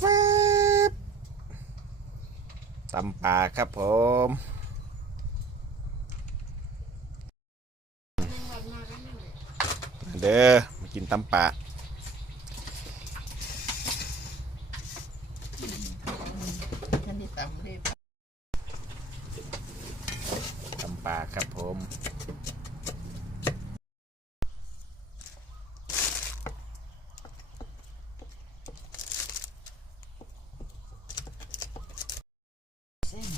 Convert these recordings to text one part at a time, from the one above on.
ฟบตำปลาครับผมเด้อมากินตำปลาฉันได้ตำเลยตำปลาครับผม ส้น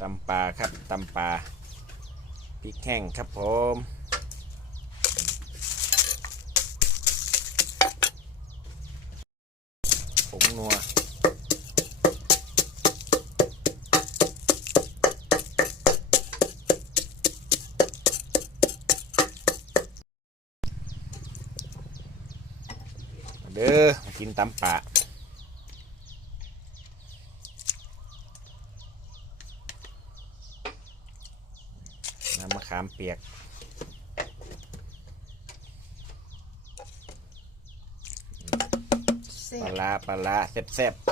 ตำปลาครับตำปลาพริกแห้งครับผมผงนัว เด้อมากินตำปลาน้ำมะขามเปียกเส้ปนลาร้าปลาร้าแซ่บๆ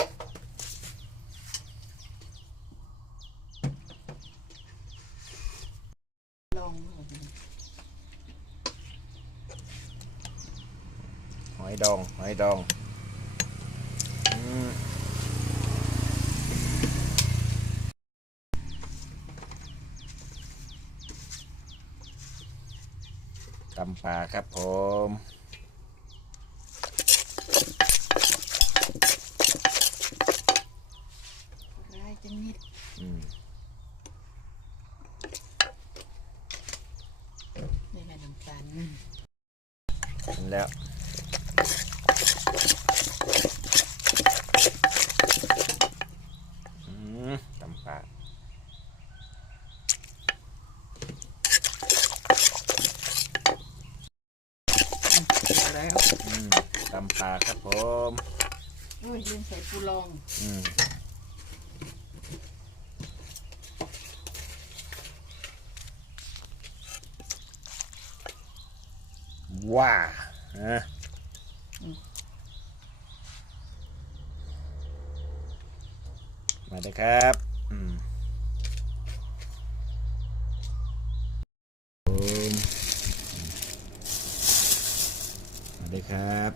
ลอง ห อยดองหอยดองอืมตำปลาครับผมร้ายจังนิดอืมนี่แม่น้ำตาลเห็นแล้ว อืมตำปลา แล้วอืมตำปลาครับผมโอ้ยลืมใส่ปูลองอืมว้าฮะมาเลยครับ อืม ด้ครับ